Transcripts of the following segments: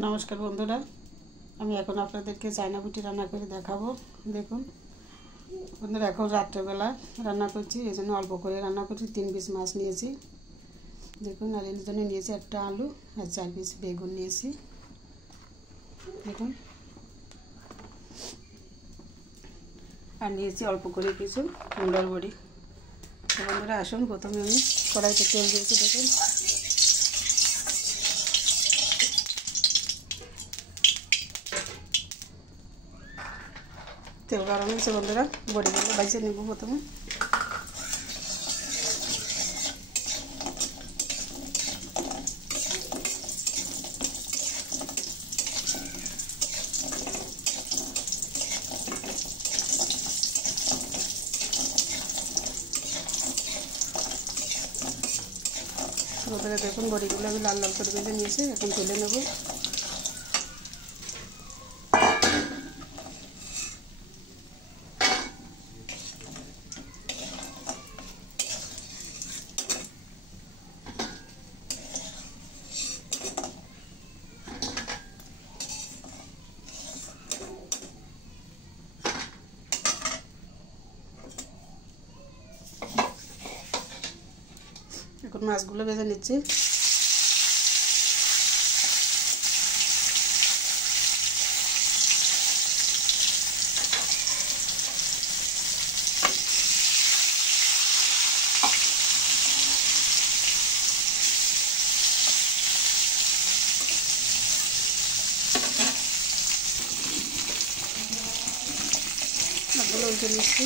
नमस्कार बंधुरा আমি এখন আপনাদেরকে চায়না বুটি রান্না করে দেখাবো। দেখুন বন্ধুরা, এখন রাত্রেবেলা রান্না করছি, এজন্য অল্প করে রান্না করছি। 3 পিস মাছ নিয়েছি দেখুন, আর এর জন্য নিয়েছি একটা আলু আর 4 পিস বেগুন নিয়েছি দেখুন, আর নিয়েছি অল্প করে কিছু কুমড়োর বড়ি। বন্ধুরা আসুন, প্রথমে আমি কড়াইতে তেল দিয়েছি দেখুন, তেল গরম হয়েছে। বন্ধুরা বড়িগুলো ভাজে নেব প্রথমে। বন্ধুরা দেখুন, বড়িগুলো আমি লাল লাল করে ভেজে নিয়েছি, এখন তুলে নেব। এখন মাছগুলো ভেজে নিচ্ছি। মাছগুলো উল্টে নিচ্ছি।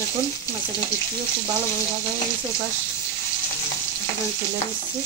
দেখুন মাছের পিসগুলো খুব ভালোভাবে ভাজা হয়ে গেছে। এপাশ এখন আমি তুলে নিচ্ছি।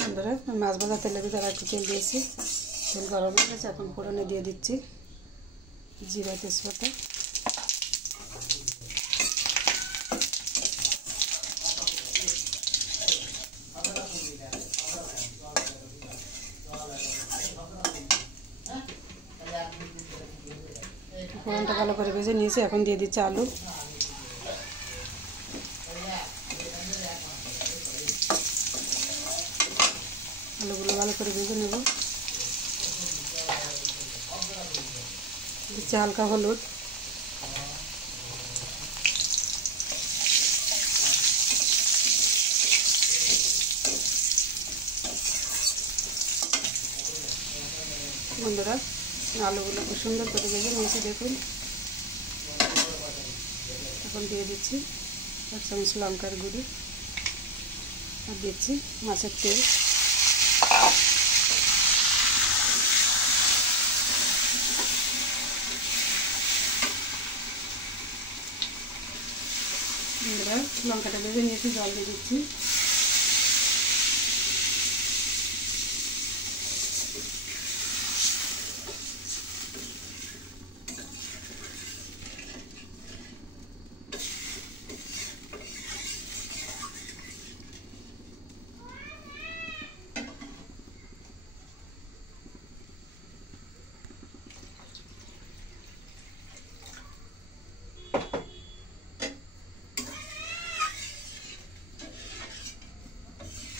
বন্ধুরা মাছ ভাজা তেলের ভিতরে একটু তেল দিয়েছি, তেল গরম হয়ে গেছে। এখন ফোড়নে দিয়ে দিচ্ছি জিরা তেজপাতা, ফোড়নটা ভালো করে ভেজে নিয়েছি। এখন দিয়ে দিচ্ছি আলু, আলুগুলো ভালো করে ভেজে নেব। দিচ্ছি হালকা হলুদ, বন্ধুরা আলুগুলো খুব সুন্দর করে ভেজে নিয়েছি দেখুন। এখন দিয়ে দিচ্ছি 1 চামচ লঙ্কার গুঁড়ি, আর দিচ্ছি মাছের তেল। বন্ধুরা লঙ্কাটা ভেজে নিয়েছি, জল দিয়ে দিচ্ছি।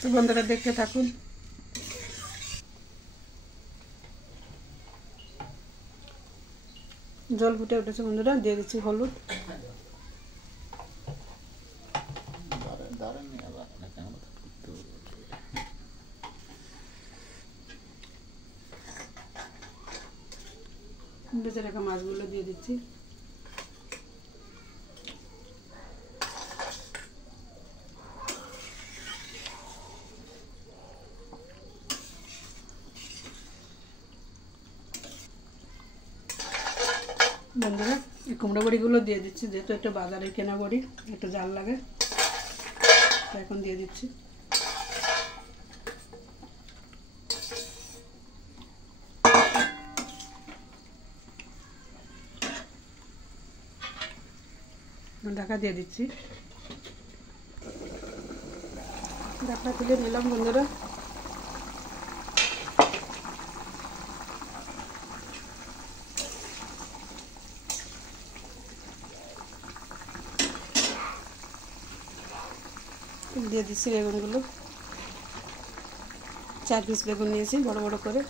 তো বন্ধুরা দেখতে থাকুন। জল ফুটে উঠেছে বন্ধুরা, দিয়ে দিচ্ছি হলুদ, ভেজে রাখা মাছগুলো দিয়ে দিচ্ছি। বন্ধুরা এই কুমড়ো বড়িগুলো দিয়ে দিচ্ছি, যেহেতু একটা বাজারে কেনা বড়ি একটু জাল লাগে, এখন দিয়ে দিচ্ছি। ঢাকা দিয়ে দিচ্ছি। ঢাকা তুলে নিলাম বন্ধুরা। দিয়ে দিচ্ছি বেগুনগুলো। 4 পিস বেগুন নিয়েছি বড় বড় করে।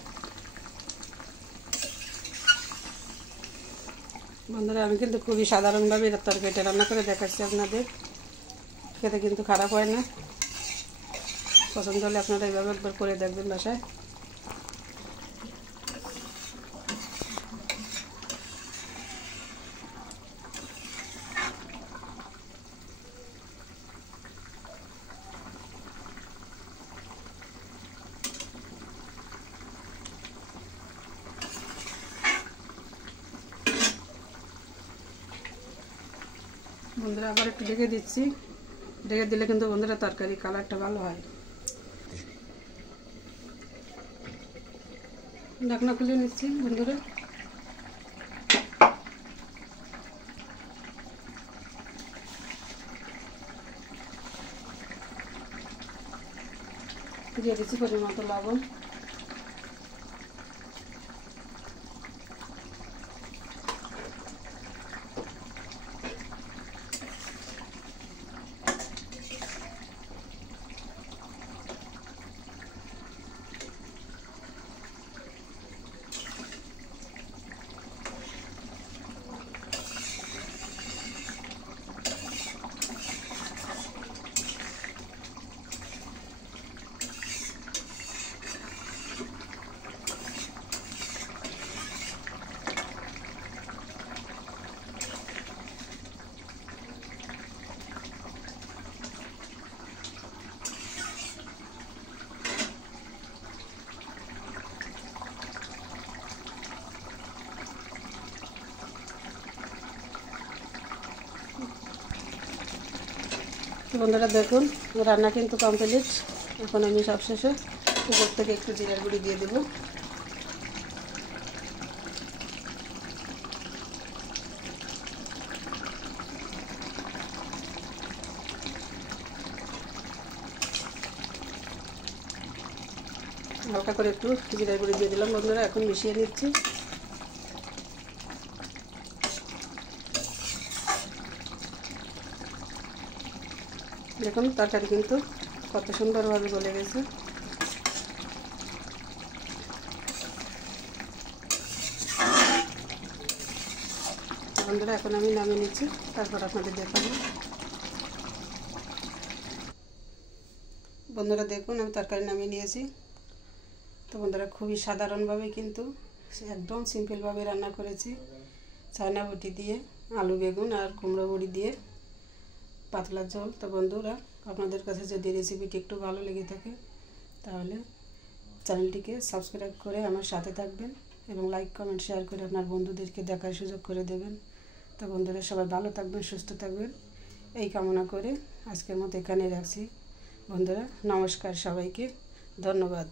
বন্ধুরা আমি কিন্তু খুবই সাধারণভাবে তরকারিটা রান্না করে দেখাচ্ছি আপনাদের, খেতে কিন্তু খারাপ হয় না। পছন্দ হলে আপনারা এইভাবে একবার করে দেখবেন বাসায়। বন্ধুরা আবার একটু ঢেকে দিচ্ছি। ঢেকে দিলে কিন্তু বন্ধুরা তরকারি কালারটা ভালো হয়। ঢাকনা খুলে নিচ্ছি বন্ধুরা। দিয়ে দিচ্ছি পরিমাণ মতো লবণ। বন্ধুরা দেখুন রান্না কিন্তু কমপ্লিট। এখন আমি সবশেষে উপর থেকে একটু জিরার গুঁড়ি দিয়ে দেব। হালকা করে একটু জিরার গুঁড়ি দিয়ে দিলাম বন্ধুরা। এখন মিশিয়ে নিচ্ছি। দেখুন তরকারি কিন্তু কত সুন্দরভাবে গলে গেছে। বন্ধুরা এখন আমি নামিয়ে নিচ্ছি, তারপর আপনাদের দেখাবো। বন্ধুরা দেখুন আমি তরকারি নামিয়ে নিয়েছি। তো বন্ধুরা খুবই সাধারণভাবে কিন্তু একদম সিম্পলভাবে রান্না করেছি। চায়না বটি দিয়ে, আলু বেগুন আর কুমড়ো বড়ি দিয়ে পাতলা ঝোল। তো বন্ধুরা আপনাদের কাছে যদি রেসিপিটি একটু ভালো লেগে থাকে তাহলে চ্যানেলটিকে সাবস্ক্রাইব করে আমার সাথে থাকবেন এবং লাইক কমেন্ট শেয়ার করে আপনার বন্ধুদেরকে দেখার সুযোগ করে দেবেন। তো বন্ধুরা সবাই ভালো থাকবেন, সুস্থ থাকবেন এই কামনা করে আজকের মতো এখানে রাখছি। বন্ধুরা নমস্কার, সবাইকে ধন্যবাদ।